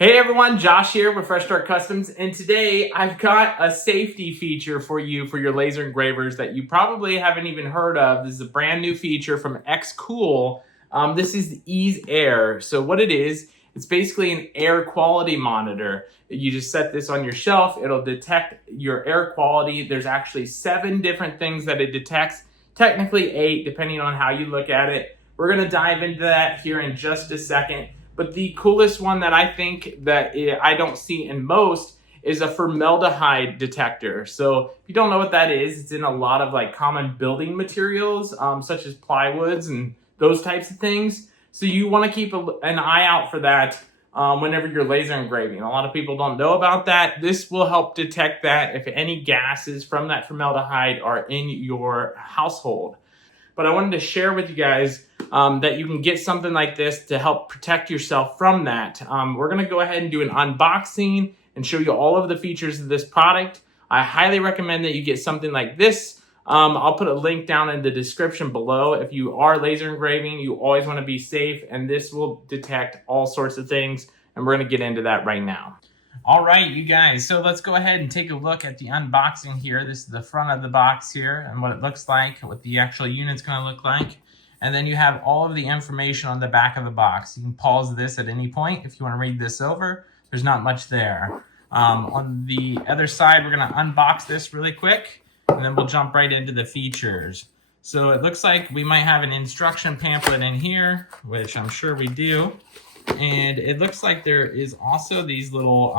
Hey everyone, Josh here with Fresh Start Customs, and today I've got a safety feature for you for your laser engravers that you probably haven't even heard of. This is a brand new feature from Xcool. This is the EaseAir. So what it is, it's basically an air quality monitor. You just set this on your shelf, it'll detect your air quality. There's actually 7 different things that it detects, technically 8 depending on how you look at it. We're gonna dive into that here in just a second. But the coolest one that I think that I don't see in most is a formaldehyde detector. So if you don't know what that is, it's in a lot of like common building materials, such as plywoods and those types of things. So you want to keep an eye out for that whenever you're laser engraving. A lot of people don't know about that. This will help detect that if any gases from that formaldehyde are in your household. But I wanted to share with you guys that you can get something like this to help protect yourself from that. We're going to go ahead and do an unboxing and show you all of the features of this product. I highly recommend that you get something like this. I'll put a link down in the description below. If you are laser engraving, you always want to be safe, and this will detect all sorts of things, and we're going to get into that right now. All right, you guys, so let's go ahead and take a look at the unboxing here. This is the front of the box here and what it looks like, what the actual unit's going to look like. And then you have all of the information on the back of the box. You can pause this at any point if you want to read this over. There's not much there. On the other side, we're going to unbox this really quick, and then we'll jump right into the features. So it looks like we might have an instruction pamphlet in here, which I'm sure we do. And it looks like there is also these little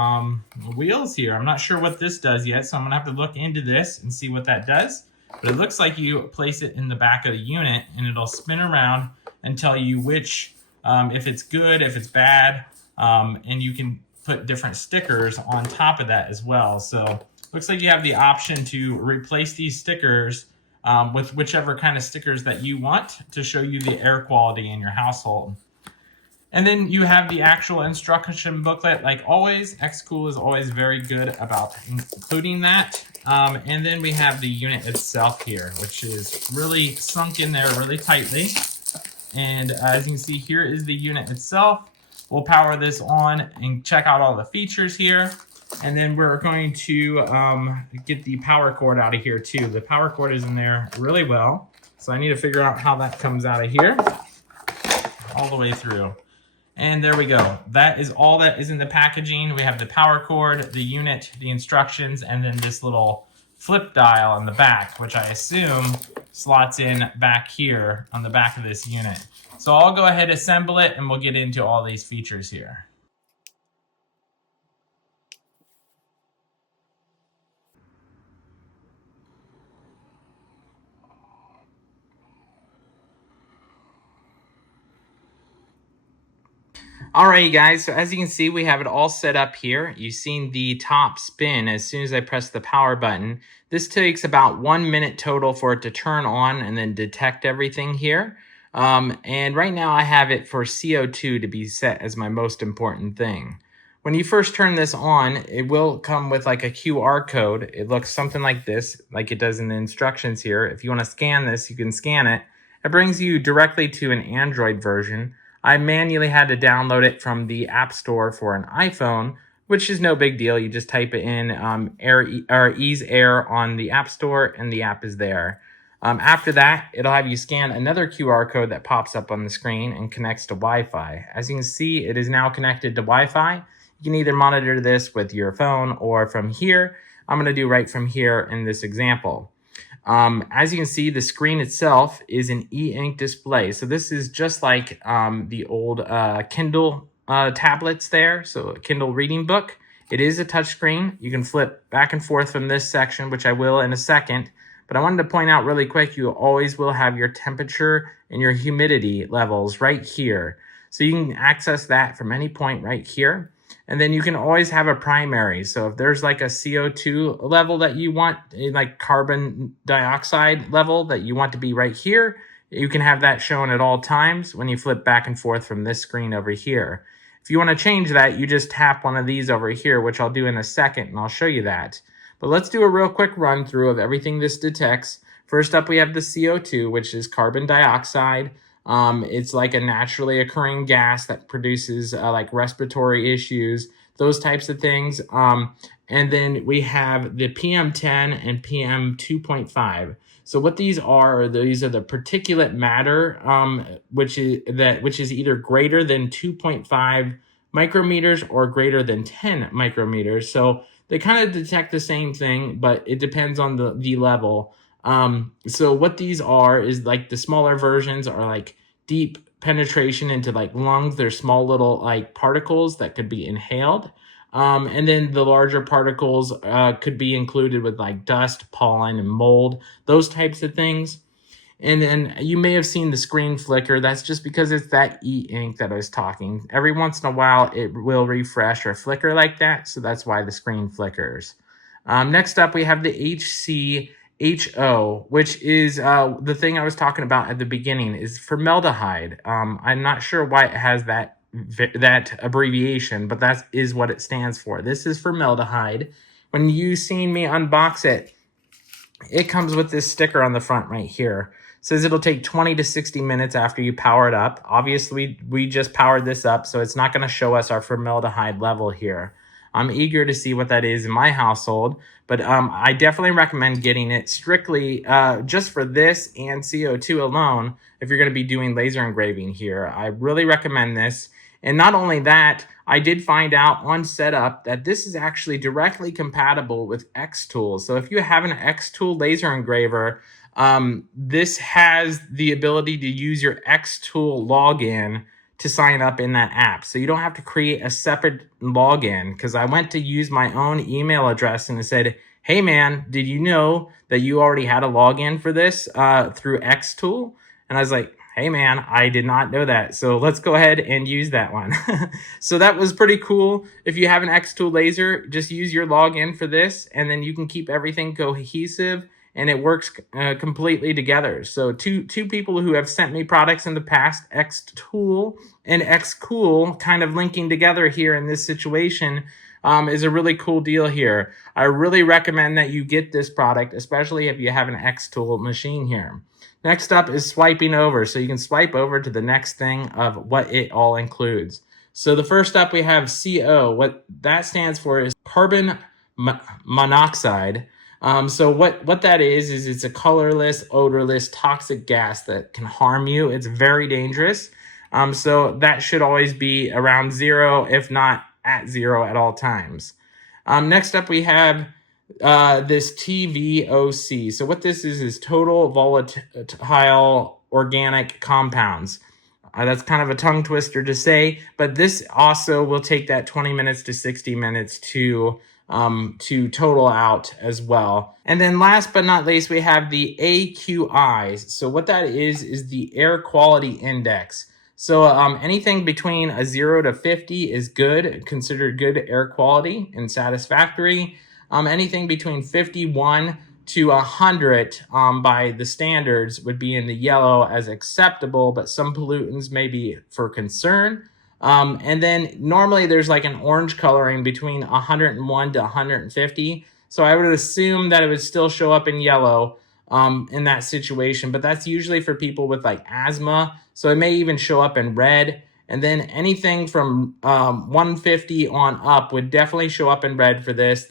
wheels here. I'm not sure what this does yet, so I'm gonna have to look into this and see what that does. But it looks like you place it in the back of the unit and it'll spin around and tell you which, if it's good, if it's bad, and you can put different stickers on top of that as well. So looks like you have the option to replace these stickers with whichever kind of stickers that you want to show you the air quality in your household. And then you have the actual instruction booklet. Like always, Xcool is always very good about including that. And then we have the unit itself here, which is really sunk in there really tightly. And as you can see, here is the unit itself. We'll power this on and check out all the features here. And then we're going to get the power cord out of here too. The power cord is in there really well. So I need to figure out how that comes out of here all the way through. And there we go. That is all that is in the packaging. We have the power cord, the unit, the instructions, and then this little flip dial on the back, which I assume slots in back here on the back of this unit. So I'll go ahead, assemble it, and we'll get into all these features here. All right, you guys, so as you can see, we have it all set up here. You've seen the top spin as soon as I press the power button. This takes about 1 minute total for it to turn on and then detect everything here. And right now I have it for CO2 to be set as my most important thing. When you first turn this on, it will come with like a QR code. It looks something like this, like it does in the instructions here. If you want to scan this, you can scan it. It brings you directly to an Android version. I manually had to download it from the App Store for an iPhone, which is no big deal. You just type it in EaseAir on the App Store and the app is there. After that, it'll have you scan another QR code that pops up on the screen and connects to Wi-Fi. As you can see, it is now connected to Wi-Fi. You can either monitor this with your phone or from here. I'm going to do right from here in this example. As you can see, the screen itself is an e-ink display. So this is just like the old Kindle tablets there. So a Kindle reading book. It is a touchscreen. You can flip back and forth from this section, which I will in a second. But I wanted to point out really quick, you always will have your temperature and your humidity levels right here. So you can access that from any point right here. And then you can always have a primary. So if there's like a CO2 level that you want, like carbon dioxide level that you want to be right here, you can have that shown at all times when you flip back and forth from this screen over here. If you want to change that, you just tap one of these over here, which I'll do in a second, and I'll show you that. But let's do a real quick run through of everything this detects. First up, we have the CO2, which is carbon dioxide. It's like a naturally occurring gas that produces like respiratory issues, those types of things. And then we have the PM10 and PM2.5. So what these are the particulate matter, which is either greater than 2.5 micrometers or greater than 10 micrometers. So they kind of detect the same thing, but it depends on the level. So what these are is like the smaller versions are like deep penetration into like lungs. They're small little like particles that could be inhaled. And then the larger particles could be included with like dust, pollen, and mold, those types of things. And then you may have seen the screen flicker. That's just because it's that e-ink that I was talking. Every once in a while, it will refresh or flicker like that. So that's why the screen flickers. Next up, we have the HCHO, which is the thing I was talking about at the beginning, is formaldehyde. I'm not sure why it has that abbreviation, but that is what it stands for. This is formaldehyde. When you seen me unbox it, it comes with this sticker on the front right here. It says it'll take 20 to 60 minutes after you power it up. Obviously, we just powered this up, so it's not going to show us our formaldehyde level here. I'm eager to see what that is in my household, but I definitely recommend getting it strictly just for this and CO2 alone if you're going to be doing laser engraving here. I really recommend this. And not only that, I did find out on setup that this is actually directly compatible with Xtool. So if you have an Xtool laser engraver, this has the ability to use your Xtool login to sign up in that app. So you don't have to create a separate login, because I went to use my own email address and it said, hey man, did you know that you already had a login for this through Xtool? And I was like, hey man, I did not know that. So let's go ahead and use that one. So that was pretty cool. If you have an Xtool laser, just use your login for this, and then you can keep everything cohesive and it works completely together. So two people who have sent me products in the past, Xtool and Xcool, kind of linking together here in this situation, is a really cool deal here. I really recommend that you get this product, especially if you have an Xtool machine here. Next up is swiping over. So you can swipe over to the next thing of what it all includes. So the first up, we have CO. What that stands for is carbon monoxide. So what that is it's a colorless, odorless, toxic gas that can harm you. It's very dangerous. So that should always be around 0, if not at 0 at all times. Next up, we have this TVOC. So what this is total volatile organic compounds. That's kind of a tongue twister to say, but this also will take that 20 minutes to 60 minutes to total out as well. And then last but not least, we have the AQI. So what that is the air quality index. So anything between a 0 to 50 is good, considered good air quality and satisfactory. Anything between 51 to 100 by the standards would be in the yellow as acceptable, but some pollutants may be for concern. And then normally there's like an orange coloring between 101 to 150. So I would assume that it would still show up in yellow in that situation, but that's usually for people with like asthma. So it may even show up in red. And then anything from 150 on up would definitely show up in red for this.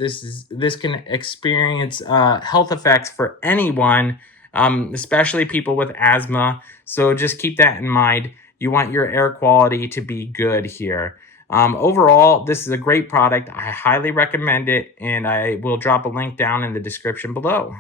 This can experience health effects for anyone, especially people with asthma. So just keep that in mind. You want your air quality to be good here. Overall, this is a great product. I highly recommend it, and I will drop a link down in the description below.